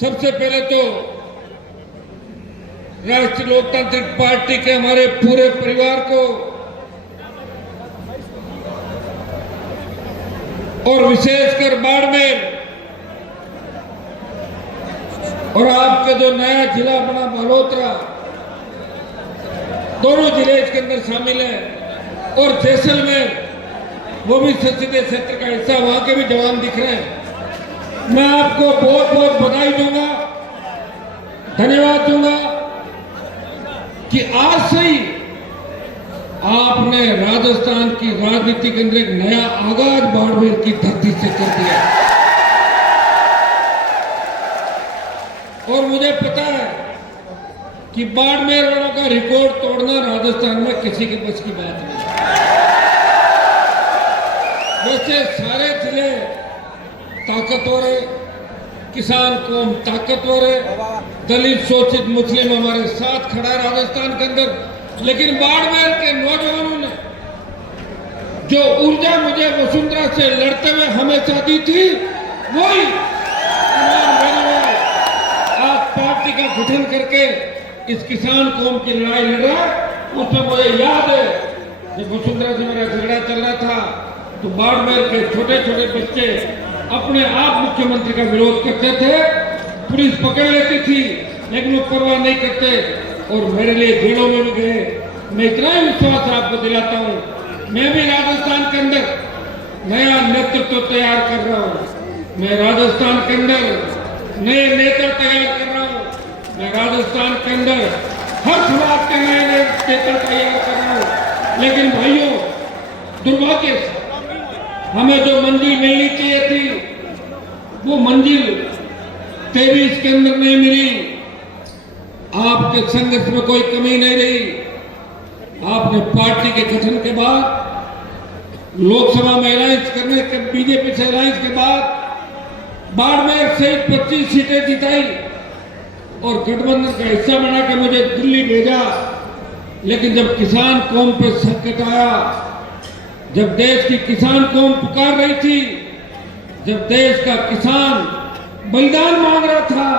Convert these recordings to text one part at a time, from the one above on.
सबसे पहले तो राष्ट्रीय लोकतांत्रिक पार्टी के हमारे पूरे परिवार को और विशेषकर बाड़मेर और आपके जो नया जिला बना मल्होत्रा, दोनों जिले इसके अंदर शामिल हैं और जैसलमेर वो भी संसदीय क्षेत्र का हिस्सा, वहां के भी जवान दिख रहे हैं। मैं आपको बहुत बहुत बधाई दूंगा, धन्यवाद दूंगा कि आज से ही आपने राजस्थान की राजनीति के अंदर एक नया आगाज बाड़मेर की धरती से कर दिया। और मुझे पता है कि बाड़मेर वालों का रिकॉर्ड तोड़ना राजस्थान में किसी के बस की बात नहीं। वैसे सारे जिले ताकतवर है, किसान कौम ताकतवर है, दलित शोषित मुस्लिम हमारे साथ खड़ा है राजस्थान के अंदर, लेकिन बाड़मेर के नौजवानों ने जो ऊर्जा मुझे वसुंधरा से लड़ते हुए हमेशा दी थी, वही आज पार्टी का गठन करके इस किसान कौम की लड़ाई लड़ रहा है। उसमें मुझे याद है जब वसुंधरा से मेरा झगड़ा चल रहा था तो बाड़मेर के छोटे छोटे बच्चे अपने आप मुख्यमंत्री का विरोध करते थे, पुलिस पकड़ लेती थी लेकिन वो परवाह नहीं करते और मेरे लिए जेलों में भी गए। मैं इतना ही विश्वास आपको दिलाता हूँ, मैं भी राजस्थान के अंदर नया नेतृत्व तैयार कर रहा हूँ। मैं राजस्थान के अंदर नए नेता तैयार कर रहा हूँ। मैं राजस्थान के अंदर हर समाज के नए नेता तैयार कर रहा हूँ। लेकिन भाइयों, दुर्भाग्य से हमें जो मंजिल मिलनी चाहिए थी वो मंजिल 23 के अंदर नहीं मिली। आपके संघर्ष में कोई कमी नहीं रही। आपने पार्टी के गठन के बाद, लोकसभा में अलायंस करने के, बीजेपी से अलायंस के बाद बाड़मेर सहित 25 सीटें जिताई और गठबंधन का हिस्सा बना के मुझे दिल्ली भेजा। लेकिन जब किसान कौम पे संकट आया, जब देश की किसान कौम पुकार रही थी, जब देश का किसान बलिदान मांग रहा था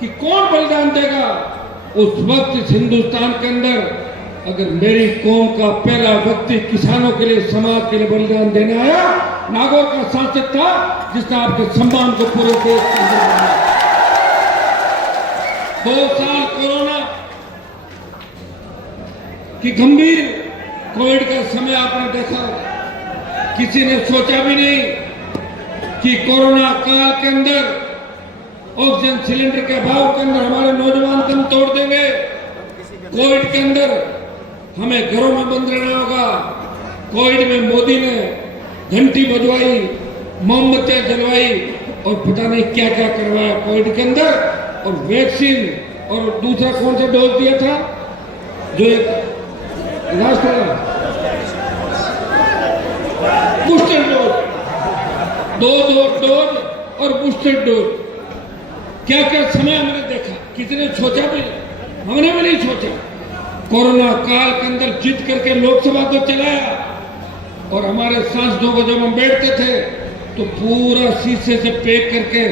कि कौन बलिदान देगा, उस वक्त इस हिंदुस्तान के अंदर अगर मेरी कौम का पहला व्यक्ति किसानों के लिए, समाज के लिए बलिदान देने आया, नागौर का सांसद था जिसने आपके सम्मान को पूरे देश के अंदर बनाया। 2 साल कोरोना की गंभीर कोविड का समय आपने देखा, किसी ने सोचा भी नहीं कि कोरोना काल के अंदर ऑक्सीजन सिलेंडर के अभाव के अंदर हमारे नौजवान दम तोड़ देंगे। कोविड के अंदर हमें घरों में बंद रहना होगा। कोविड में मोदी ने घंटी बजवाई, मोमबत्तियां जलवाई और पता नहीं क्या क्या करवाया कोविड के अंदर। और वैक्सीन और दूसरा कौन सा डोज दिया था जो एक लास्ट वाला बूस्टर डोज, 2 डोज और बूस्टर डोज। क्या क्या समय हमने देखा, किसी ने सोचा भी, हमने भी नहीं सोचा। कोरोना काल के अंदर जीत करके लोकसभा को चलाया और हमारे सांसदों को जब हम बैठते थे तो पूरा शीशे से पैक करके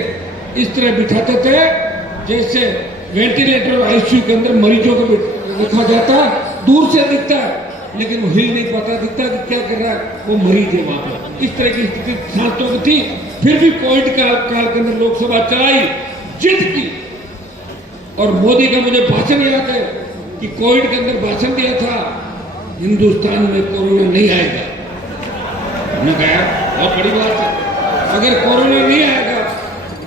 इस तरह बिठाते थे जैसे वेंटिलेटर आईसीयू के अंदर मरीजों को रखा जाता है, दूर से दिखता है लेकिन वो हिल नहीं पाता, दिखता कि क्या कर रहा है, वो मरीज है वहां पर। इस तरह की स्थिति सांसदों की थी। फिर भी कोविड काल के अंदर लोकसभा चलाई, जीत की। और मोदी का मुझे भाषण याद है कि कोविड के अंदर भाषण दिया था, हिंदुस्तान में कोरोना नहीं आएगा। हमने कहा बहुत बड़ी बात है, अगर कोरोना नहीं आएगा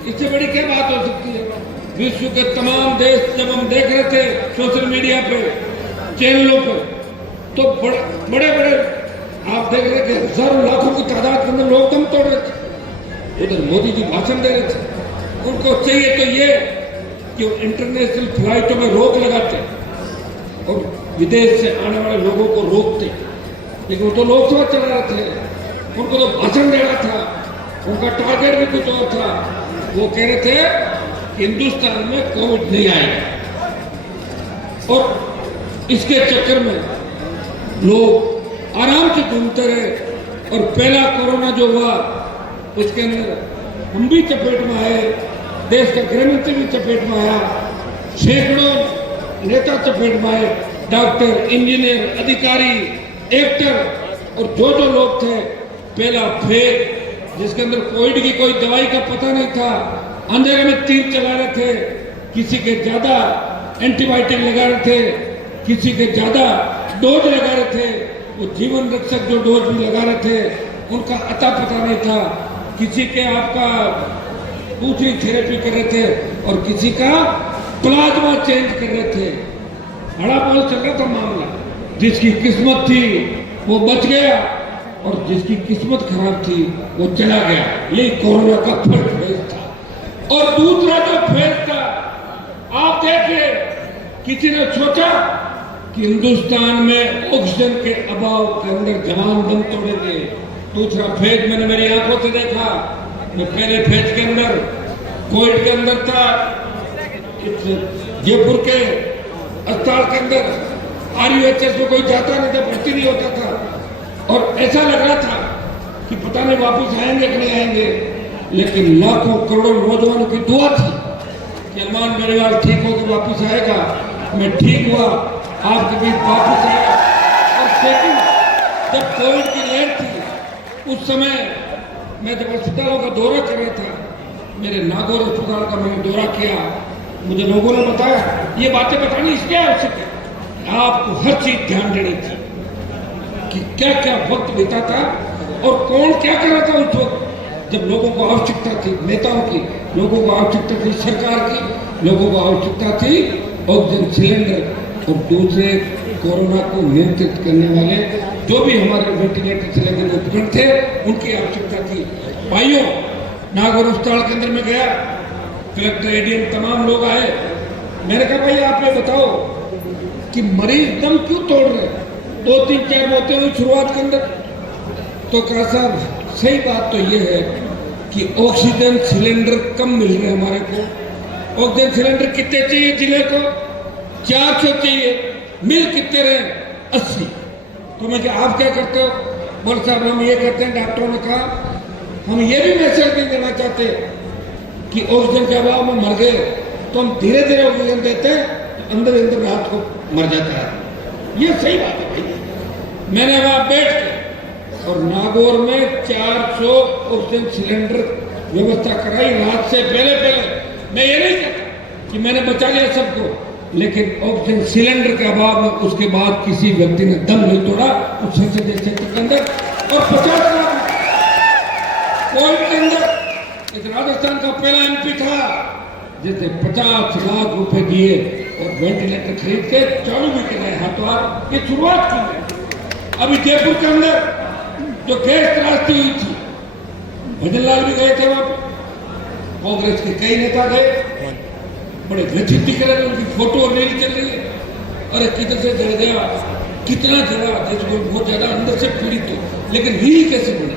इससे बड़ी क्या बात हो सकती है। विश्व के तमाम देश जब हम देख रहे थे सोशल मीडिया पे, चैनलों पर, तो बड़े बड़े आप देख रहे थे हजारों लाखों की तादाद के अंदर लोग दम तोड़ रहे थे। उधर मोदी जी भाषण दे रहे थे। उनको चाहिए तो ये कि वो इंटरनेशनल फ्लाइटों में रोक लगाते और विदेश से आने वाले लोगों को रोकते, लेकिन वो तो लोकसभा चला रहे थे, उनको तो भाषण दे रहा था, उनका टारगेट भी कुछ और था। वो कह रहे थे हिंदुस्तान में कोविड नहीं आएगा और इसके चक्कर में लोग आराम से घूमते रहे। और पहला कोरोना जो हुआ उसके अंदर हम भी चपेट में आए, देश का गृह मंत्री भी चपेट में आया, सैकड़ों नेता चपेट में आए, डॉक्टर, इंजीनियर, अधिकारी, एक्टर और जो लोग थे। पहला फेज जिसके अंदर कोविड की कोई दवाई का पता नहीं था, अंधेरे में तीर चला रहे थे, किसी के ज्यादा एंटीबायोटिक लगा रहे थे, किसी के ज्यादा डोज लगा रहे थे, वो जीवन रक्षक जो डोज भी लगा रहे थे उनका अता पता नहीं था, किसी के आपका दूसरी थेरेपी कर रहे थे और किसी का प्लाज्मा चेंज कर रहे थे। बड़ा बहुत चल रहा था मामला। जिसकी किस्मत थी वो बच गया और जिसकी किस्मत खराब थी वो चला गया। यही कोरोना का फर्स्ट फेज था। और दूसरा जो फेज था, आप देखिए, किसी ने सोचा कि हिंदुस्तान में ऑक्सीजन के अभाव के अंदर जवान दम तोड़ेंगे। दूसरा फेज मैंने मेरी आंखों से देखा। मैं पहले फेज के अंदर कोविड के अंदर था, जयपुर के अस्पताल के अंदर RUHS में कोई जाता नहीं था, भर्ती नहीं होता था और ऐसा लग रहा था कि पता नहीं वापस आएंगे कि नहीं आएंगे। लेकिन लाखों करोड़ों नौजवानों की दुआ थी कि अरमान बेनीवाल ठीक होकर वापस आएगा। मैं ठीक हुआ, आपके बीच वापस आया। और सेकंड, जब कोविड की लहर थी उस समय मैं जब अस्पतालों का दौरा कर रहा था, मेरे नागौर अस्पताल का मैंने दौरा किया, मुझे लोगों ने बताया ये बातें बतानी इसलिए आवश्यक है, आपको हर चीज ध्यान देनी थी कि क्या क्या वक्त बीता था और कौन क्या कर रहा था उस वक्त जब लोगों को आवश्यकता थी, नेताओं की, लोगों को आवश्यकता थी सरकार की, लोगों को आवश्यकता थी ऑक्सीजन सिलेंडर और दूसरे कोरोना को नियंत्रित करने वाले जो भी हमारे वेंटिलेटर से लगे उपकरण थे उनकी आवश्यकता थी। भाइयों, नागौर अस्पताल के अंदर में गया, कलेक्टर, ADM तमाम लोग आए। मैंने कहा भाई आप ये बताओ कि मरीज दम क्यों तोड़ रहे, 2-3-4 मौतें हुई शुरुआत के अंदर। तो कहा साहब सही बात तो ये है कि ऑक्सीजन सिलेंडर कम मिल रहे हमारे को। ऑक्सीजन सिलेंडर कितने चाहिए जिले को? 400 चाहिए, मिल कितने रहे? 80। तो मैं आप क्या करते हो? बोल साहब हम ये करते हैं, डॉक्टरों ने कहा हम ये भी मैसेज नहीं देना चाहते कि ऑक्सीजन के अभाव में मर गए तो हम धीरे धीरे ऑक्सीजन देते हैं तो अंदर अंदर रात को मर जाता है। ये सही बात है भाई। मैंने वहां बैठ के और नागौर में 400 ऑक्सीजन सिलेंडर व्यवस्था कराई रात से पहले। मैं ये नहीं कहता कि मैंने बचा लिया सबको, लेकिन ऑक्सीजन सिलेंडर के अभाव में उसके बाद किसी व्यक्ति ने दम नहीं तोड़ा उस संसदीय क्षेत्र के अंदर। और 50 लाख कोविड के अंदर एक राजस्थान का पहला MP था जिसने 50 लाख रुपए दिए और वेंटिलेटर खरीद के चालू भी कराए हाथों। ये शुरुआत की। अभी जयपुर के अंदर जो गैस त्रासदी हुई थी, भजन लाल भी गए थे वहां, कांग्रेस के कई नेता गए, बड़े व्यथित दिख रहे, उनकी फोटो और रील चल रही है। अरे किधर से जल गया, कितना जला, देश बहुत ज्यादा अंदर से पीड़ित हो। लेकिन रील कैसे बने?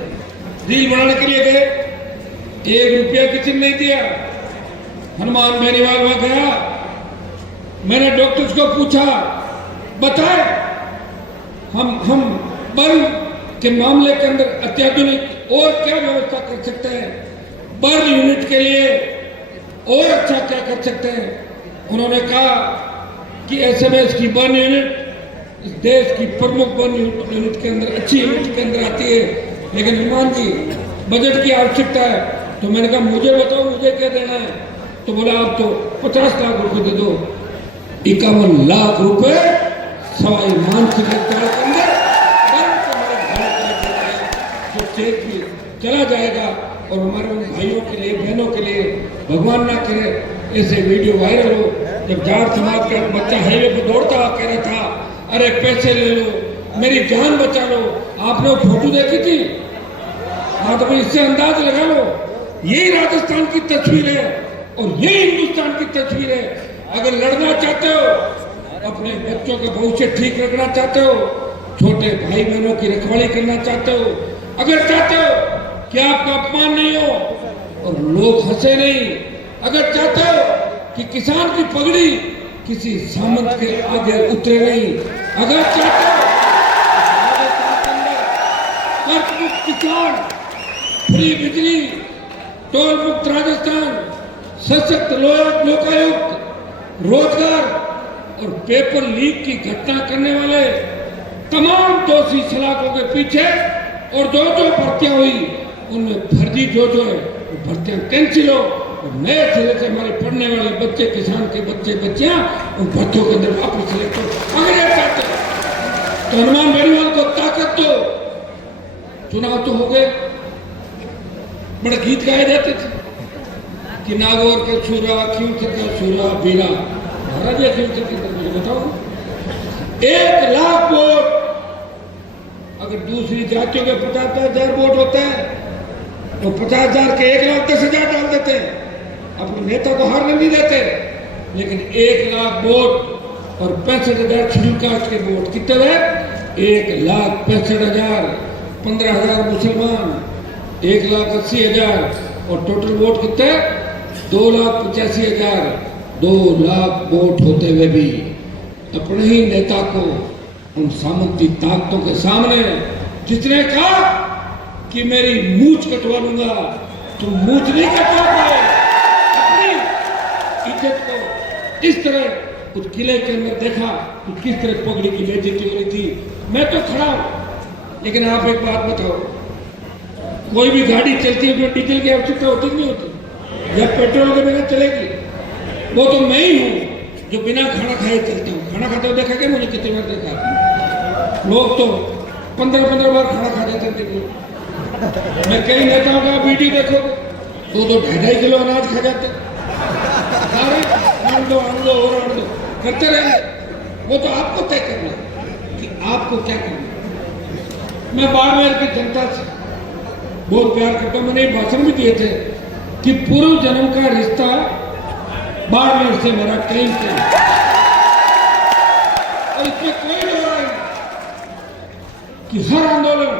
रील बनाने के लिए गए, 1 रुपया किसी ने नहीं दिया। हनुमान बेनीवाल वहां गया, मैंने डॉक्टर्स को पूछा बताए हम बर्न के मामले के अंदर अत्याधुनिक और क्या व्यवस्था कर सकते हैं, बर्न यूनिट के लिए और अच्छा क्या कर सकते हैं। उन्होंने कहा कि SMS की बर्न यूनिट इस देश की प्रमुख बर्न यूनिट के अंदर, अच्छी यूनिट के अंदर आती है, लेकिन हनुमान जी बजट की आवश्यकता है। तो मैंने कहा मुझे बताओ मुझे क्या देना है? तो बोला आप तो 50 लाख रुपए दे दो। 51 लाख रुपए सवाई मानसिक के अंदर जो चेक भी चला जाएगा। और हमारे उन भाइयों के लिए, बहनों के लिए भगवान ना करे ऐसे वीडियो वायरल हो। जब जाट समाज का बच्चा हाईवे पे दौड़ता कह रहा था अरे पैसे ले लो, मेरी जान बचा लो। आपने वो फोटो देखी थी? हाँ, तो इससे अंदाज लगा लो, यही राजस्थान की तस्वीर है और यही हिंदुस्तान की तस्वीर है। अगर लड़ना चाहते हो, अपने बच्चों का भविष्य ठीक रखना चाहते हो, छोटे भाई बहनों की रखवाली करना चाहते हो, अगर चाहते हो कि आपका अपमान नहीं हो और लोग हंसे नहीं, अगर चाहते हो कि किसान की पगड़ी किसी सामंत के आगे उतरे नहीं, अगर चाहते हो किसान फ्री बिजली, टोल मुक्त राजस्थान, सशक्त लोकायुक्त, रोजगार और पेपर लीक की घटना करने वाले तमाम दोषी सलाखों के पीछे और जो भर्तियां हुई उनमें फर्जी जो है वो भर्तियां कैंसिल हो और नए सिरे से हमारे पढ़ने वाले बच्चे, किसान के बच्चे बच्चियां उन भर्तियों के अंदर वापस सिलेक्ट हो। अगर ये चाहते तो हनुमान बेनीवाल को ताकत दो। चुनाव तो हो गए, बड़े गीत गाए जाते थे कि नागौर के छूरा, खींवसर का छूरा बीना। महाराज ये खींवसर की तरफ मुझे बताओ, 1 लाख वोट अगर दूसरी जातियों के 50,000 वोट होते हैं तो 50,000 के 1,10,000 डाल देते हैं, अपने नेता को हारने नहीं देते। लेकिन 1 लाख वोट और 65,000 शेड्यूल कास्ट के वोट कितने हैं? 1,65,000, 15,000 मुसलमान, 1,80,000 और टोटल वोट कितने? 2,85,000। 2 लाख वोट होते हुए भी अपने ही नेता को उन सामंती ताकतों के सामने जिसने कहा कि मेरी मूंछ कटवा लूंगा, तुम मूंछ नहीं कटवा पाए। अपनी इज्जत को इस तरह उस किले के अंदर देखा कि किस तरह पगड़ी की बेइज्जती हो रही थी। मैं तो खड़ा हूं, लेकिन आप एक बात बताओ, कोई भी गाड़ी चलती है तो डीजल की आवश्यकता होती नहीं होती या पेट्रोल के बिना चलेगी? वो तो मैं ही हूं जो बिना खाना खाए चलता हूँ। खाना खाते हुए देखा क्या? मुझे कितनी बार देखा। लोग तो 15-15 बार खाना खा जाते हैं। मैं कई नेताओं का वीडियो देखोगे 2-2, 2.5 किलो अनाज खा जाते, आन दो करते रहेंगे। वो तो आपको तय करना है कि आपको क्या करना। मैं बाड़मेर की जनता से बहुत प्यार करता हूं। मैंने भाषण भी दिए थे कि पूर्व जन्म का रिश्ता बाड़मेर से मेरा कहीं से, और इसमें कोई नहीं हो रहा है कि हर आंदोलन,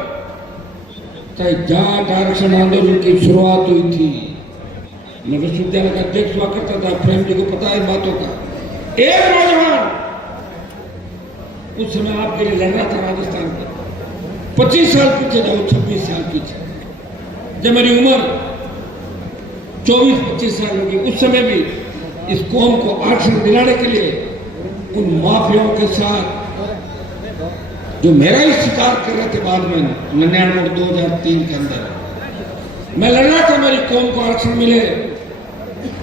चाहे जाट आरक्षण आंदोलन की शुरुआत हुई थी, मैं विश्वविद्यालय का अध्यक्ष हुआ करता था, प्रेम जी को पता है इन बातों का। एक नौजवान उस समय आपके लिए लड़ रहा था राजस्थान में। 25 साल पीछे जाओ, 26 साल पीछे, जब मेरी उम्र 24-25 साल होगी, उस समय भी इस कौम को आरक्षण दिलाने के लिए उन माफियाओं के साथ जो मेरा ही शिकार कर रहे थे बाद में 99 और 2003 के अंदर, मैं लड़ रहा था मेरी कौम को आरक्षण मिले।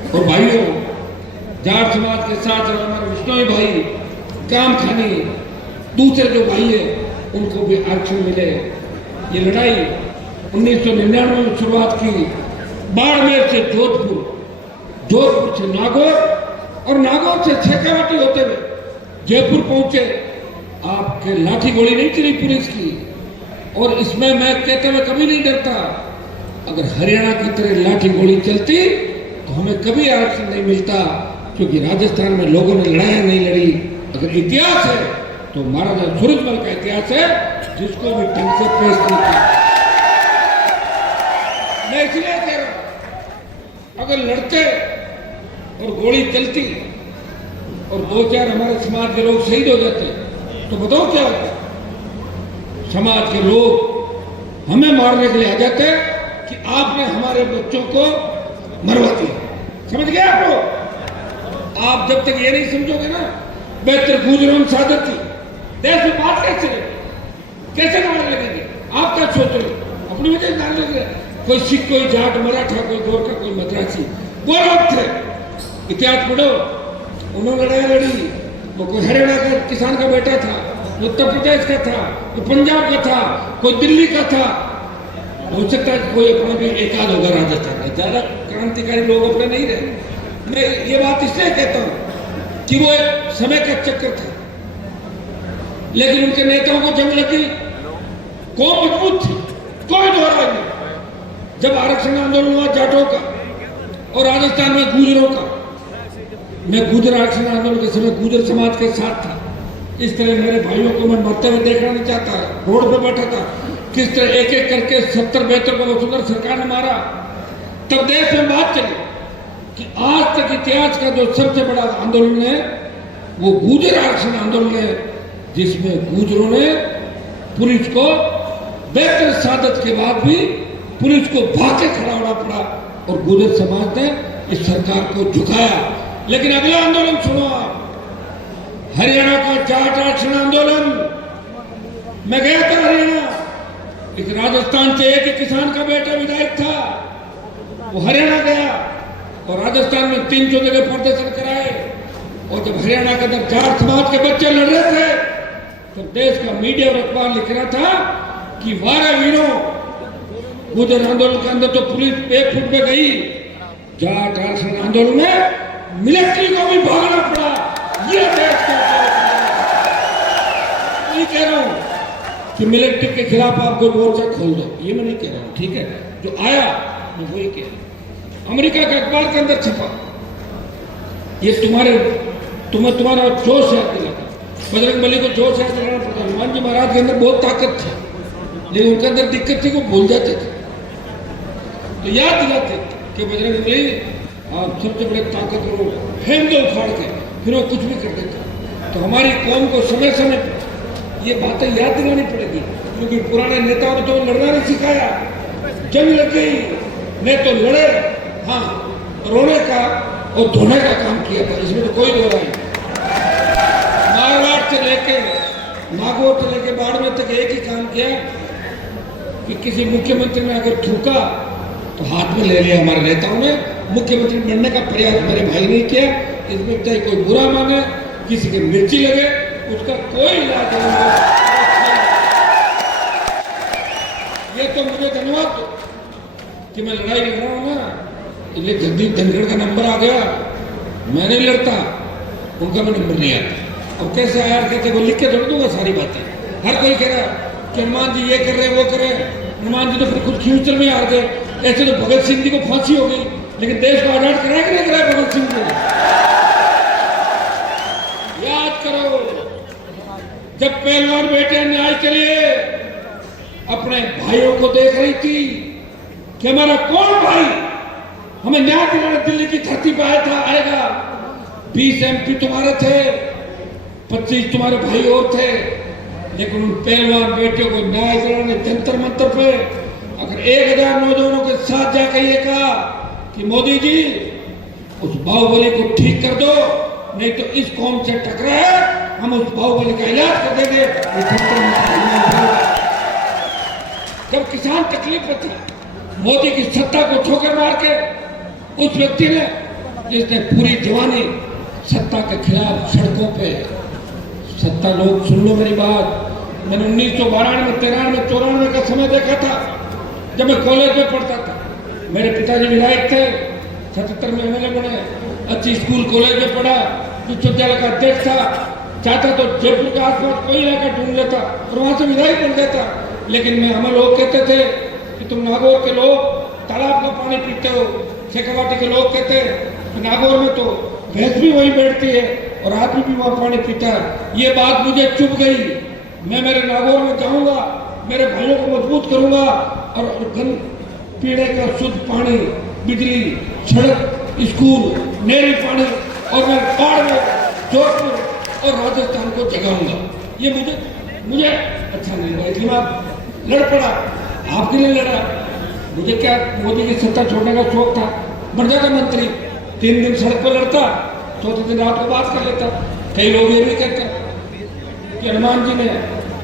और भाइयों, जाट समाज के साथ हमारे विष्णोई भाई, काम खानी, दूसरे जो भाई है उनको भी आरक्षण मिले। ये लड़ाई 1999 में शुरुआत की, बाड़मेर से जोधपुर, जोधपुर से नागौर और नागौर से शेखावाटी होते हुए जयपुर पहुंचे। आपके लाठी गोली नहीं चली पुलिस की, और इसमें मैं कहते हुए कभी नहीं डरता। अगर हरियाणा की तरह लाठी गोली चलती तो हमें कभी आरक्षण नहीं मिलता, क्योंकि राजस्थान में लोगों ने लड़ाई नहीं लड़ी। अगर इतिहास है तो महाराजा सूरजमल का इतिहास है, जिसको भी ढंग से पेश नहीं किया। मैं इसलिए कह रहा हूं, अगर लड़ते और गोली चलती और 2-4 हमारे समाज के लोग शहीद हो जाते तो बताओ क्या होता? समाज के लोग हमें मारने के लिए आ जाते कि आपने हमारे बच्चों को मरवा दिया। समझ गए आप लोग? आप जब तक ये नहीं समझोगे ना, बेहतर गुजरों सादत थी देश में बात कैसे मारने लगेंगे? आप क्या सोच रहे हो? अपनी वजह से मारने लगे। कोई सिख, कोई जाट, मराठा, कोई गोरखा, कोई मद्रासी, वो लोग थे। इतिहास पढ़ो, उन्होंने लड़ाई लड़ी। वो कोई हरियाणा का किसान का बेटा था, उत्तर प्रदेश का था, कोई पंजाब का था, कोई दिल्ली का था। हो सकता है कोई अपना भी एकाध होगा राजस्थान में, ज्यादा क्रांतिकारी लोग अपने नहीं रहे। मैं ये बात इसलिए कहता हूं कि वो एक समय का चक्कर था, लेकिन उनके नेताओं को जंग लगी, कौन मजबूत थी, कोई दोहराई नहीं। जब आरक्षण आंदोलन हुआ जाटों का और राजस्थान में गुजरों का, मैं गुजर आरक्षण आंदोलन के समय गुजर समाज के साथ था। इस तरह मेरे भाइयों को मैं मरते हुए देखना नहीं चाहता। रोड पे बैठा था, किस तरह एक एक करके 70-72 को वसुंधरा सरकार ने मारा। तब देश में बात चली कि आज तक इतिहास का जो सबसे बड़ा आंदोलन है वो गुजर आरक्षण आंदोलन है, जिसमें गुजरों ने पुलिस को बेहतर सादत के बाद भी पुलिस को भाग के खड़ा होना पड़ा और गुर्जर समाज ने इस सरकार को झुकाया। लेकिन अगला आंदोलन सुनो आप, हरियाणा का जाट आरक्षण आंदोलन। मैं गया था हरियाणा, एक राजस्थान से एक किसान का बेटा विधायक था, वो हरियाणा गया और राजस्थान में 300 जगह प्रदर्शन कराए। और जब हरियाणा के अंदर जाट समाज के बच्चे लड़ रहे थे तो देश का मीडिया और अखबार लिख रहा था कि वारा वीरों, गुर्जर आंदोलन के अंदर तो पुलिस 1 फुट में गई, जाट आरक्षण आंदोलन में मिलिट्री को भी भागना पड़ा। ये देश का नहीं कह रहा हूं कि मिलिट्री के खिलाफ आप कोई मोर्चा खोल दो, ये मैं नहीं कह रहा हूं, ठीक है। जो आया मैं वही कह रहा हूं। अमेरिका के अखबार के अंदर छपा, ये तुम्हें तुम्हारा जोश याद दिलाता। बजरंग बली को जोश याद दिलाना पड़ता। हनुमान जी महाराज के अंदर बहुत ताकत थी, लेकिन उनके अंदर दिक्कत थी, वो भूल जाते थे, तो याद दिलाते कि बजरंग बली आप सबसे बड़े ताकतवर हो, फेंक दो उखाड़ के, फिर वो कुछ भी कर देते। तो हमारी कौम को समय समय पर ये बातें याद दिलानी पड़ेगी, क्योंकि पुराने नेताओं ने तो लड़ना नहीं सिखाया। जंग लग गई, नहीं तो लड़े, हाँ रोने का और धोने का काम किया था, इसमें तो कोई दो नहीं। मारवाड़ से लेके नागौर से लेके बाड़मेर तक एक ही काम किया कि किसी मुख्यमंत्री ने अगर थूका तो हाथ में ले लिया हमारे नेताओं ने। मुख्यमंत्री बनने का प्रयास मेरे भाई ने किया। इसमें चाहे कोई बुरा माने, किसी के मिर्ची लगे, उसका कोई इलाज नहीं। ये तो मुझे धन्यवाद दो कि मैं लड़ाई लड़ रहा हूं ना, इसलिए जगदीप धनखड़ का नंबर आ गया, मैं नहीं लड़ता, उनका भी नंबर नहीं आता। अब कैसे आया, कहते वो लिख के छोड़ दूंगा सारी बातें। हर कोई कह रहा कि हनुमान जी ये कर रहे वो कर रहे, हनुमान जी तो फिर खुद फ्यूचर में हार गए। ऐसे तो भगत सिंह जी को फांसी हो गई, लेकिन देश को आजाद कराया कि नहीं कराया भगत सिंह जी? याद करो, जब पहलवान बेटे न्याय के लिए अपने भाइयों को देख रही थी कि हमारा कौन भाई हमें न्याय दिलाने दिल्ली की धरती पर आया था, आएगा। 20 MP तुम्हारे थे, 25 तुम्हारे भाई और थे, लेकिन उन पहलवान बेटियों को न्याय दिलाने जंतर मंतर पे अगर 1000 नौजवानों के साथ जाकर ये कहा कि मोदी जी उस बाहुबली को ठीक कर दो, नहीं तो इस कौम से टकरा है, हम उस बाहुबली का इलाज कर देंगे। जब किसान तकलीफ में था, मोदी की सत्ता को ठोकर मार के उस व्यक्ति ने, जिसने पूरी जवानी सत्ता के खिलाफ सड़कों पे, सत्ता लोग सुन लो मेरी बात, मैंने 1992, 93, 94 का समय देखा था जब मैं कॉलेज में पढ़ता था। मेरे पिताजी विधायक थे, 77 में MLA बने, अच्छी स्कूल कॉलेज में पढ़ा, विश्वविद्यालय का अध्यक्ष था, चाहता तो जयपुर के आसपास कोई इलाका ढूंढ लेता और वहां से विधायक बन जाता। लेकिन मैं, हमें लोग कहते थे कि तुम नागौर के लोग तालाब का पानी पीते हो, शेखावाटी के लोग कहते हैं कि नागौर में तो भैंस भी वहीं बैठती है और आदमी भी वहां पानी पीता है। ये बात मुझे चुभ गई। मैं मेरे नागौर में जाऊंगा, मेरे भाइयों को मजबूत करूंगा और पीने का शुद्ध पानी, बिजली, सड़क, स्कूल, नहरी पानी और मैं बाड़मेर, जोधपुर और राजस्थान को जगाऊंगा। ये मुझे अच्छा नहीं लगा, इसलिए मैं लड़ पड़ा। आपके लिए लड़ा। मुझे क्या मोदी की सत्ता छोड़ने का शौक था, बन जाता मंत्री, 3 दिन सड़क पर लड़ता, चौथे दिन रात को बात कर लेता। कई लोग ये भी कहते कि हनुमान जी ने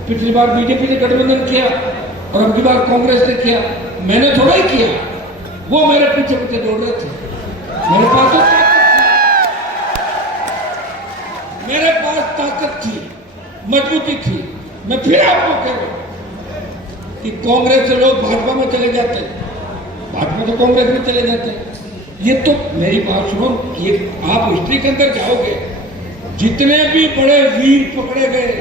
पिछली बार बीजेपी से गठबंधन किया और अब की बार कांग्रेस ने किया। मैंने थोड़ा ही किया, वो मेरे पीछे पीछे दौड़ रहे थे। मेरे पास ताकत थी, मजबूती थी। मैं फिर आपको कह रहा हूं कि कांग्रेस से लोग भाजपा में चले जाते, भाजपा तो कांग्रेस में चले जाते। ये तो मेरी बात सुनो, ये आप हिस्ट्री के अंदर जाओगे, जितने भी बड़े वीर पकड़े गए,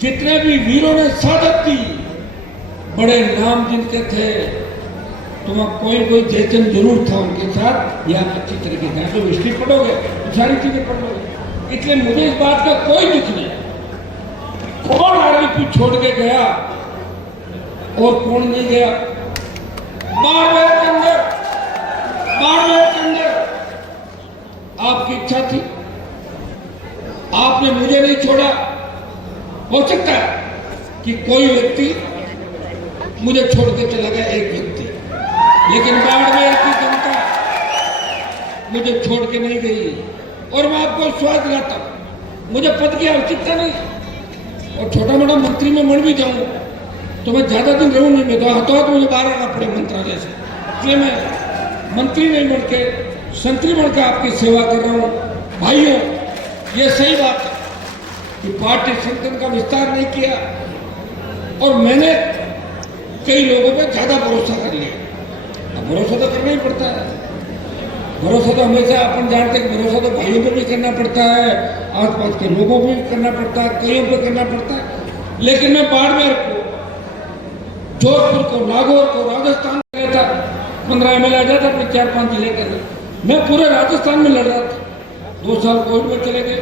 जितने भी वीरों ने शहादत दी, बड़े नाम जिनके थे, तो वहां कोई जयचंद जरूर था उनके साथ। या अच्छी तरीके से जो हिस्ट्री पढ़ोगे तो सारी चीजें पढ़ोगे। इसलिए मुझे इस बात का कोई दुख नहीं, कौन आरएलपी छोड़ के गया और कौन नहीं गया। बाड़मेर के अंदर आपकी इच्छा थी, आपने मुझे नहीं छोड़ा। हो सकता है कि कोई व्यक्ति मुझे छोड़ के चला गया, एक व्यक्ति लेकिन बाड़मेर की जनता मुझे छोड़ के नहीं गई। और मैं आपको विश्वास दिलाता हूं, मुझे पद की आवश्यकता नहीं, और छोटा मोटा मंत्री में मर भी जाऊं तो मैं ज्यादा दिन रहूं नहीं, मैं तो हाथों मुझे बाहर आना पड़े मंत्रालय से, इसलिए मैं मंत्री नहीं बन के संतरी बनकर आपकी सेवा कर रहा हूं। भाइयों, ये सही बात है कि पार्टी संगठन का विस्तार नहीं किया और मैंने कई लोगों पे ज्यादा भरोसा कर लिया। अब भरोसा तो करना ही पड़ता है, भरोसा तो हमेशा अपन जानते हैं, भरोसा तो भाइयों पे भी करना पड़ता है, आसपास के लोगों पे भी करना पड़ता है, कईयों पे करना पड़ता है। लेकिन मैं बाड़मेर को, जोधपुर को, नागौर को, राजस्थान में गया था, 15 एमएलए आ जाता अपने 4-5 जिले के अंदर, मैं पूरे राजस्थान में लड़ रहा था। 2 साल कोविड में चले गए,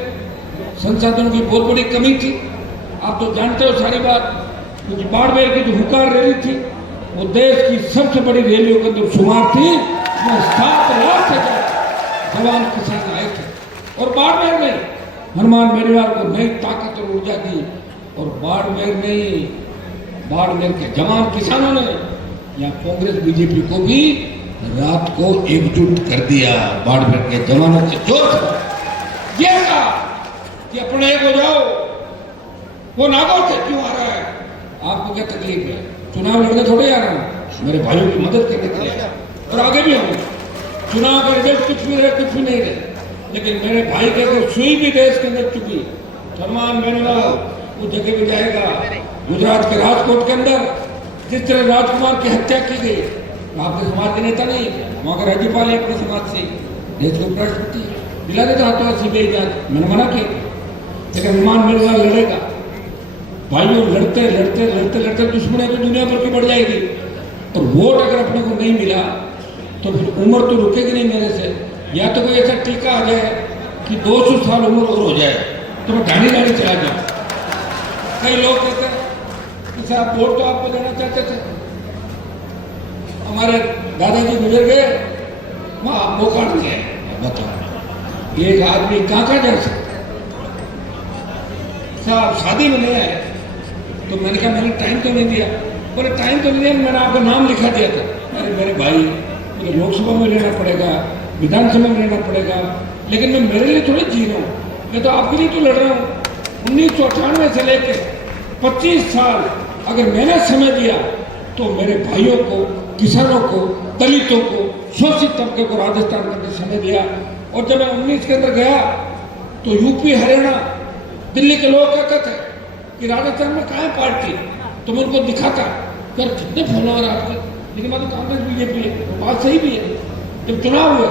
संसाधनों की बहुत बड़ी कमी थी, आप तो जानते हो सारी बात। क्योंकि बाड़मेर की जो हुकार रैली थी वो देश की सबसे बड़ी रैलियों के अंदर शुमार थी, में 7 लाख से जवान किसान आए थे। और बाड़मेर ने हनुमान बेनीवाल को नई ताकत और ऊर्जा दी, और बाड़मेर के जवान किसानों ने यहाँ कांग्रेस बीजेपी को भी रात को एकजुट कर दिया। बाड़मेर के जवानों के जोश ये कहा कि अपने एक हो जाओ, वो नागौर से क्यों आ रहा है, आपको क्या तकलीफ है, चुनाव लड़ने थोड़े आ रहा हूं, मेरे भाइयों की मदद करने के लिए, और आगे भी होंगे। चुनाव का रिजल्ट कुछ भी रहे, कुछ भी नहीं रहे, लेकिन मेरे भाई के अगर सुई भी देश के अंदर चुकी, हनुमान बेनीवाल उस जगह भी जाएगा। गुजरात के राजकोट के अंदर जिस तरह राजकुमार की हत्या की गई, तो आपके समाज के नेता नहीं, वहां का राज्यपाल है अपने समाज से, देश को उपराष्ट्रपति दिला देता हाथों सीबीआई जांच, मैंने मना किया, लेकिन हनुमान बेनीवाल लड़ेगा। भाइयों, लड़ते लड़ते लड़ते लड़ते दुश्मनी तो दुनिया भर की बढ़ जाएगी, और वोट अगर अपने को नहीं मिला तो फिर उम्र तो रुकेगी नहीं मेरे से। या तो कोई ऐसा टीका आ जाए कि 200 साल उम्र और हो जाए तो मैं ढाणी ढाणी चला जाऊँ। कई लोग कहते हैं कि साहब वोट तो आपको देना चाहते थे, हमारे दादाजी गुजर गए, वहां मौका नहीं है, बताओ एक आदमी कहाँ जा सकता साहब, शादी में नहीं आए तो मैंने कहा मैंने टाइम तो नहीं दिया, बोले टाइम तो नहीं दिया, मैंने आपका नाम लिखा दिया था। मेरे भाई, मुझे लोकसभा में लेना पड़ेगा, विधानसभा में लेना पड़ेगा, लेकिन मैं मेरे लिए थोड़ी जी रहा हूँ, मैं तो आपके लिए तो लड़ रहा हूँ। 1998 से लेकर 25 साल अगर मैंने समय दिया तो मेरे भाइयों को, किसानों को, दलितों को, शोषित तबके को राजस्थान के अंदर समय दिया। और जब मैं 19 के अंदर गया तो यूपी, हरियाणा, दिल्ली के लोग कहते थे कि राजस्थान में कहाँ है पार्टी, तो मैं उनको दिखाता कर कितने फॉलोअर आपके, लेकिन मैं तो कांग्रेस बीजेपी है, बात सही भी है। जब चुनाव हुए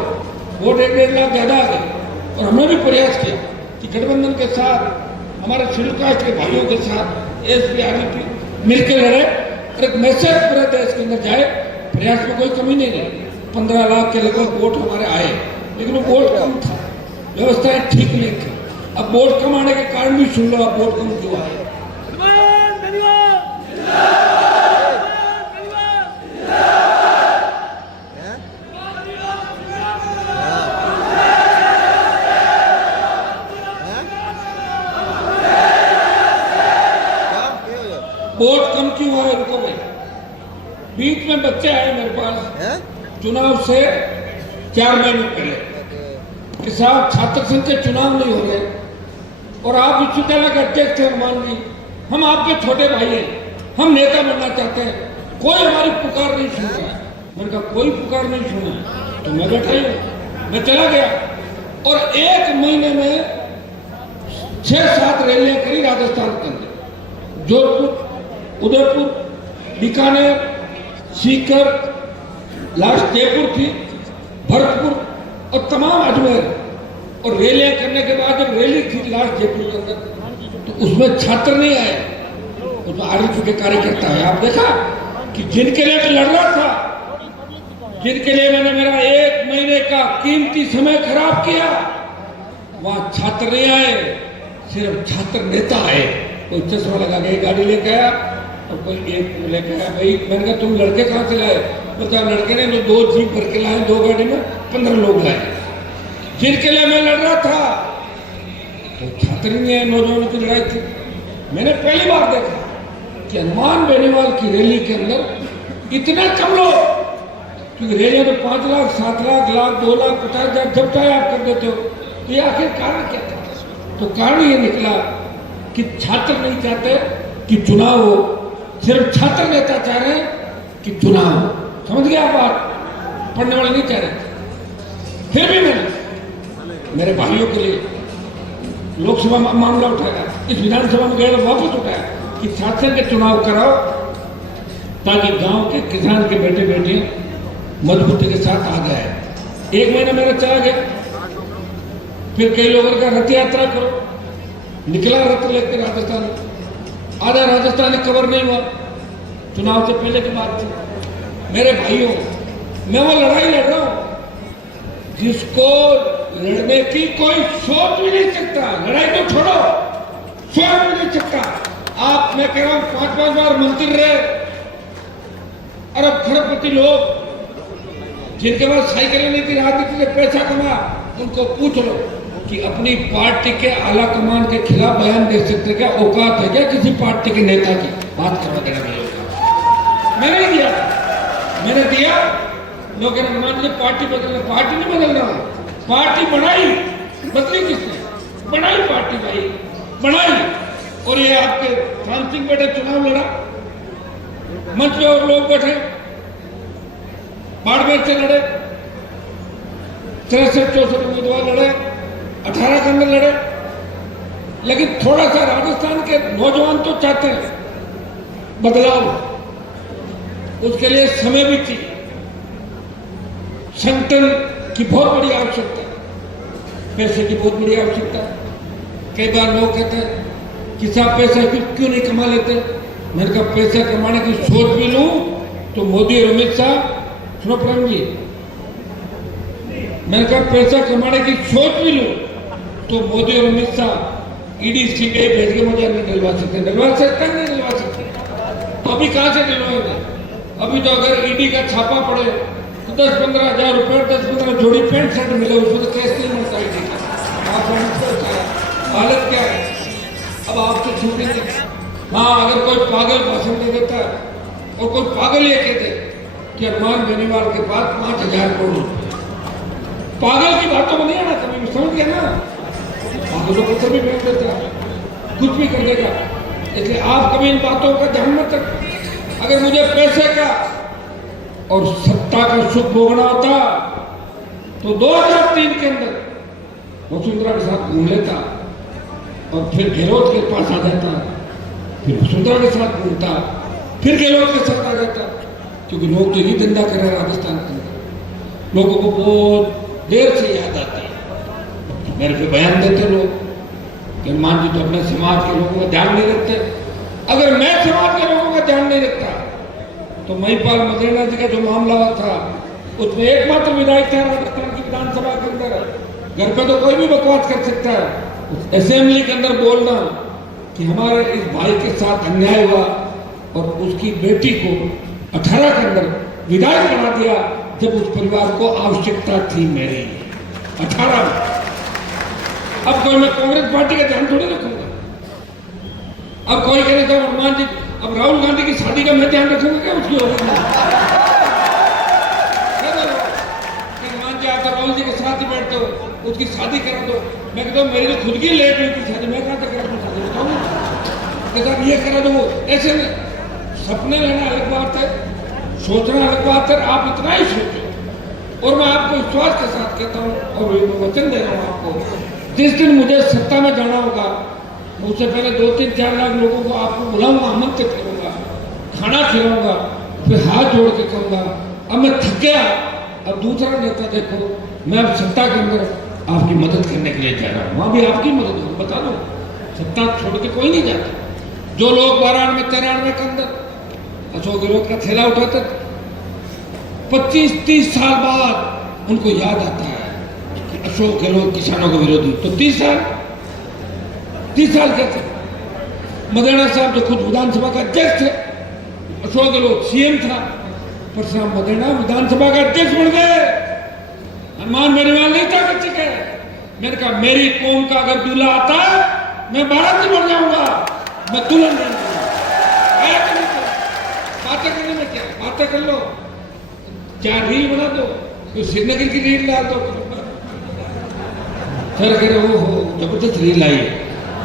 वोट 1-1.5 लाख ज्यादा आ गए, और हमने भी प्रयास किया कि गठबंधन के साथ, हमारे शेड्यूल कास्ट के भाइयों के साथ एसपी आरएलपी मिलकर लड़े, और एक मैसेज पूरे देश के अंदर जाए, प्रयास में कोई कमी नहीं रही। 15 लाख के लगभग वोट हमारे आए, लेकिन वो वोट कम था, व्यवस्थाएं ठीक नहीं थी। अब वोट कम आने के कारण भी सुन लो, अब वोट कम क्यों आए। वोट कम क्यों हुआ उनको भाई, बीच में बच्चे आए मेरे पास चुनाव से 4 महीने पहले कि साहब छात्र संघ के चुनाव नहीं हो रहे और आप विश्वविद्यालय के अध्यक्ष थे हनुमान जी, हम आपके छोटे भाई हैं, हम नेता बनना चाहते हैं, कोई हमारी पुकार नहीं सुन रहा है। मैंने कहा कोई पुकार नहीं सुना तो मैं बैठा हूँ, मैं चला गया और 1 महीने में 6-7 रैलियां करी राजस्थान के अंदर, जोधपुर, उदयपुर, बीकानेर, सीकर, लास्ट जयपुर थी, भरतपुर और तमाम अजमेर। और रैलियां करने के बाद जब रैली थी लास्ट जयपुर के अंदर तो उसमें छात्र नहीं आए, उसमें आरएलपी के कार्यकर्ता है। आप देखा कि जिनके लिए लड़ रहा था, जिनके लिए मैंने मेरा 1 महीने का कीमती समय खराब किया, वहां छात्र नहीं आए, सिर्फ छात्र नेता आए। कोई चश्मा लगा के गाड़ी लेके आया और कोई एक लेके आया। भाई मैंने कहा तुम लड़के कहाँ से लाए, बोलता लड़के ने तो 2 जीप भर के लाए, 2 गाड़ी में 15 लोग लाए। जिनके लिए मैं लड़ रहा था तो छात्र नहीं है, नौजवानों की लड़ाई थी। मैंने पहली बार देखा कि हनुमान बेनीवाल की रैली के अंदर इतने कम लोग क्योंकि रेलवे में 5 लाख 7 लाख 2 लाख 50,000 जब चाहे आप कर देते हो। तो ये आखिर कारण क्या था? तो कारण ये निकला कि छात्र नहीं चाहते कि चुनाव हो, सिर्फ छात्र नेता चाह रहे हैं कि चुनाव हो। समझ गया आप बात? पढ़ने वाले नहीं चाह रहे। फिर भी मैंने मेरे भाइयों के लिए लोकसभा में मामला उठाया, इस विधानसभा में गया वापस उठाया कि शासन के चुनाव कराओ ताकि गांव के किसान के बेटे बेटे मजबूती के साथ आ गए। 1 महीना मेरा चला गया। फिर कई लोगों का रथ यात्रा करो, निकला रथ लेकर राजस्थान, आधा राजस्थान कवर नहीं हुआ। चुनाव से पहले की बात थी। मेरे भाइयों, मैं वो लड़ाई लड़ रहा हूं जिसको लड़ने की कोई सोच भी नहीं सकता। लड़ाई तो छोड़ो, सोच भी नहीं सकता। आप, मैं कह रहा हूं, 5-5 बार मंत्री रहे, अरब खरबपति लोग जिनके पास साइकिलें नहीं थी, राजनीति से पैसा कमा, उनको पूछ लो कि अपनी पार्टी के आला कमान के खिलाफ बयान दे सकते क्या? औकात है क्या किसी पार्टी के नेता की? बात करवा देना मेरे लोग। मैंने नहीं दिया, मैंने दिया। लोग कह रहे मान लीजिए पार्टी बदलना, पार्टी नहीं बदल रहा, पार्टी बनाई। बदली किसने? बनाई पार्टी भाई, बनाई। और ये आपके राम सिंह बेटे चुनाव लड़ा, मंच पे और लोग बैठे, बाड़मेर से लड़े, 63-64 उम्मीदवार लड़े, 18 के अंदर लड़े। लेकिन थोड़ा सा राजस्थान के नौजवान तो चाहते हैं बदलाव, उसके लिए समय भी चाहिए, संगठन की बहुत बड़ी आवश्यकता है, पैसे की बहुत बड़ी आवश्यकता है। कई बार लोग कहते हैं कि साहब पैसा क्यों नहीं कमा लेते? मैंने कहा पैसा कमाने की सोच भी लूं तो मोदी और अमित शाह, सुनो प्रेम जी, मैंने कहा पैसा कमाने की सोच भी लूं तो मोदी और अमित शाह ईडी सीबीआई भेज के मुझे नहीं दिलवा सकते। दिलवा सकते नहीं दिलवा सकते? तो अभी कहां से दिलवाएंगे? अभी तो अगर ईडी का छापा पड़े तो 10-15 हजार रुपए, 10-15 जोड़ी पैंट शर्ट मिले, उसमें तो केस नहीं मिलता ईडी का। आप हालत क्या है? अब आपसे छूटेंगे। हाँ, अगर कोई पागल भाषण दे देता है और कोई पागल ये कहते कि अरमान बेनीवाल के पास 5,000 करोड़ रुपए, पागल की बातों में नहीं आना कभी भी, समझ गया ना? पागलों को सभी भेज देता है, कुछ भी कर देगा। इसलिए आप कभी इन बातों का ध्यान मत रखो। अगर मुझे पैसे का और सत्ता का सुख भोगना होता तो 2003 के अंदर वसुंधरा के साथ घूम लेता और फिर गहलोत के पास आ जाता, फिर वसुंधरा के साथ घूमता, फिर गहलोत के साथ आ जाता। क्योंकि लोग तो यही धंधा कर रहे हैं राजस्थान के अंदर। लोगों को बहुत देर से याद आती है, मेरे पे बयान देते लोग कि मान जी तो अपने समाज के लोगों का ध्यान नहीं रखते। अगर मैं समाज के लोगों का ध्यान नहीं रखता तो महिपाल मदेरणा जी का जो मामला हुआ था उसमें एकमात्र विधायक था राजस्थान की विधानसभा के अंदर। घर पे तो कोई भी बकवास कर सकता है, असेंबली के अंदर बोलना कि हमारे इस भाई के साथ अन्याय हुआ और उसकी बेटी को 18 के अंदर विधायक बना दिया जब उस परिवार को आवश्यकता थी मेरी 18 में। अब कोई मैं कांग्रेस पार्टी का ध्यान थोड़ी रखूंगा। अब कोई कहने का हनुमान जी, अब राहुल गांधी की शादी का मैं ध्यान रखूंगा क्या? उसकी हनुमान जी आप राहुल जी के साथ ही बैठते हो, उसकी शादी करा दो। मैं कहता हूँ मेरी तो खुद की लेट हुई थी शादी, मैं कहाँ तक करा दूँ शादी? बताऊँ ये करा दो, ऐसे में सपने लेना अलग बात है, सोचना अलग बात है। आप इतना ही सोचो। और मैं आपको विश्वास के साथ कहता हूँ और वचन दे रहा हूँ आपको, जिस दिन मुझे सत्ता में जाना होगा उससे पहले 2-3-4 लाख लोगों को आपको बुलाऊंगा, आमंत्रित करूंगा, खाना खिलाऊंगा, फिर हाथ जोड़ के कहूंगा अब मैं थक गया, अब दूसरा नेता देखो, मैं अब सत्ता के अंदर आपकी मदद करने के लिए जा रहा हूँ। वहां भी आपकी मदद हो, बता दो, सत्ता छोड़ के कोई नहीं जाता। जो लोग 92-93 के अंदर अशोक गहलोत का थैला उठाते 25-30 साल बाद उनको याद आता है कि अशोक गहलोत किसानों का विरोधी, तो 30 साल कहते। मदेरणा साहब जो खुद विधानसभा का अध्यक्ष थे, अशोक गहलोत सीएम था, परशुराम मदेरणा विधानसभा का अध्यक्ष बन गए। हनुमान बेनीवाल नहीं था बच्चे के। मैंने कहा मेरी कौम का अगर दूल्हा आता है मैं बारात से मर जाऊंगा, मैं दुल्हन नहीं दूंगा। बातें करने में क्या, बातें कर लो। 4 रील बना दो, तो श्रीनगर की रील डाल दो। सर कह रहे हो जबरदस्त रील आई है।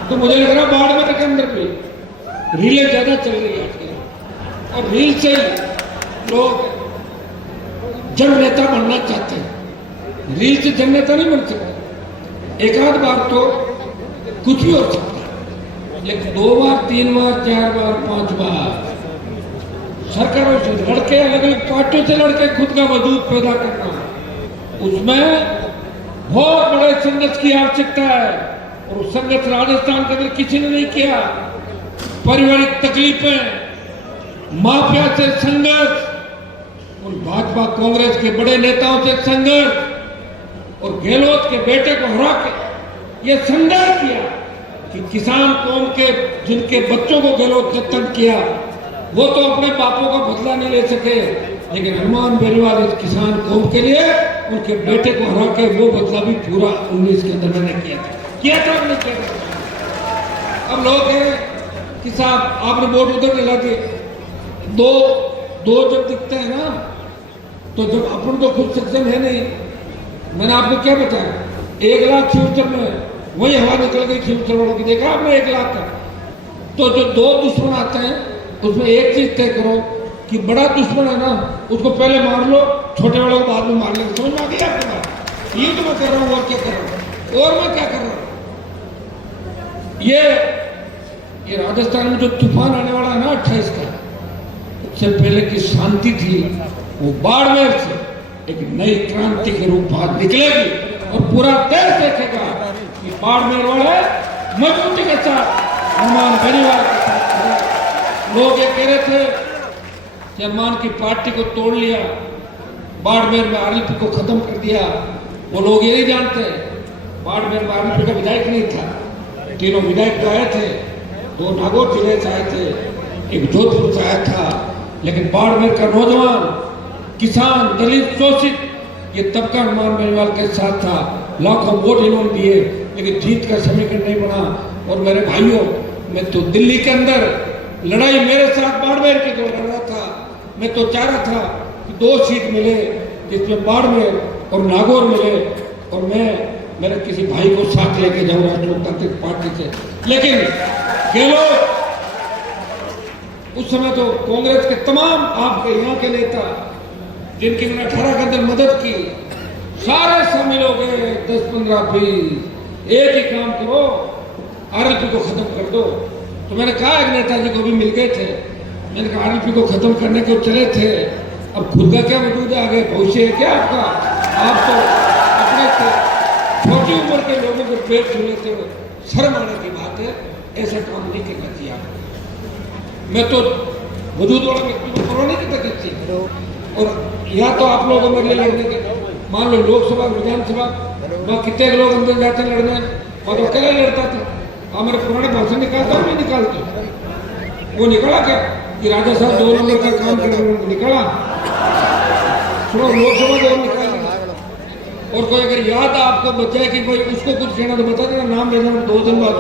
तो मुझे लग रहा बाड़मेर के अंदर भी रीलें ज्यादा चल रही है आजकल, और रील से लोग जन नेता बनना चाहते हैं। रील से जन नेता नहीं बन सकते। एक आध बार तो कुछ भी हो सकता है, लेकिन 2 बार 3 बार 4 बार 5 बार सरकारों से लड़के, अलग अलग पार्टियों से लड़के खुद का वजूद पैदा करना, उसमें बहुत बड़े संघर्ष की आवश्यकता है। और उस संघर्ष राजस्थान के अंदर किसी ने नहीं किया। पारिवारिक तकलीफें, माफिया से संघर्ष, उन भाजपा कांग्रेस के बड़े नेताओं से संघर्ष, और गहलोत के बेटे को हरा के ये संघर्ष किया कि किसान कौम के जिनके बच्चों को गहलोत दत्तक किया, वो तो अपने बापों का बदला नहीं ले सके, लेकिन हनुमान बेनीवाल इस किसान कौम के लिए उनके बेटे को हरा के वो बदला भी पूरा 19 के अंदर मैंने किया था हमने किया था। अब लोग हैं कि साहब आपने वोट उधर दिला दिए। दो जब दिखते हैं ना, तो जब अपन तो खुद सक्षम है नहीं। मैंने आपको क्या बताया, 1 लाख फ्यूचर में वही हवा निकल गई फ्यूचर वालों की, देखा आपने 1 लाख का। तो जो 2 दुश्मन आते हैं उसमें एक चीज तय करो कि बड़ा दुश्मन है ना उसको पहले मार लो, छोटे वालों को बाद में मार लेंगे। समझ में आ गया आपको? ये तो मैं कर रहा हूँ, और क्या कर रहा हूँ, और मैं क्या कर रहा हूँ। ये राजस्थान में जो तूफान आने वाला है ना 28 का, उससे पहले की शांति थी, वो बाड़मेर से एक नई क्रांति के रूप बाहर निकलेगी, और पूरा देश देखेगा कि बाड़मेर वाले मजबूती के साथ हनुमान बेनीवाल के साथ। लोग ये कह रहे थे कि हनुमान की पार्टी को तोड़ लिया, बाड़मेर में आरएलपी को खत्म कर दिया। वो लोग ये नहीं जानते, बाड़मेर में आरएलपी का विधायक नहीं था। 3 विधायक तो आए थे, 2 नागौर जिले से आए थे, एक जोधपुर से आया था, लेकिन बाड़मेर का नौजवान, किसान, दलित, शोषित, ये तबका हनुमान बेनीवाल के साथ था। लाखों वोट इन्होंने दिए, लेकिन जीत का समीकरण नहीं बना। और मेरे भाइयों, मैं तो दिल्ली के अंदर लड़ाई मेरे साथ बाड़मेर के जो लड़ रहा था, मैं तो चाह रहा था कि 2 सीट मिले, जिसमें बाड़मेर और नागौर मिले, और मैं मेरे किसी भाई को साथ लेके जाऊँ राष्ट्रीय लोकतांत्रिक पार्टी से। लेकिन गहलोत उस समय तो कांग्रेस के तमाम आपके यहाँ के नेता, जिनकी मैंने 18 के अंदर मदद की, सारे शामिल हो गए, 10, 15, 20। एक ही काम करो, आरएलपी को खत्म कर दो। तो मैंने कहा एक नेताजी को भी मिल गए थे, मैंने कहा आरएलपी को खत्म करने को चले थे, अब खुद का क्या वजूद है, आगे भविष्य है क्या आपका? आप तो अपने छोटी उम्र के लोगों को पेट छू लेते हो, शर्म आने की बात है, ऐसा काम नहीं करना चाहिए आपको। मैं तो वजूद वाला व्यक्ति को परवाह नहीं करता किसी, और या तो आप लोगों मेरे लिए लड़ने के, मान लो लोकसभा विधानसभा वहाँ कितने लोग अंदर जाते लड़ने, और तो अकेला लड़ता था। हाँ, मेरे पुराने भाषण निकालता हूँ, नहीं निकालते। वो निकला क्या कि राजा साहब 2 नंबर का काम करने निकला, सुनो लोकसभा 2 निकाल। और कोई अगर याद आपको बचा है कि भाई उसको कुछ कहना तो बता देना, नाम लेना 2 दिन बाद।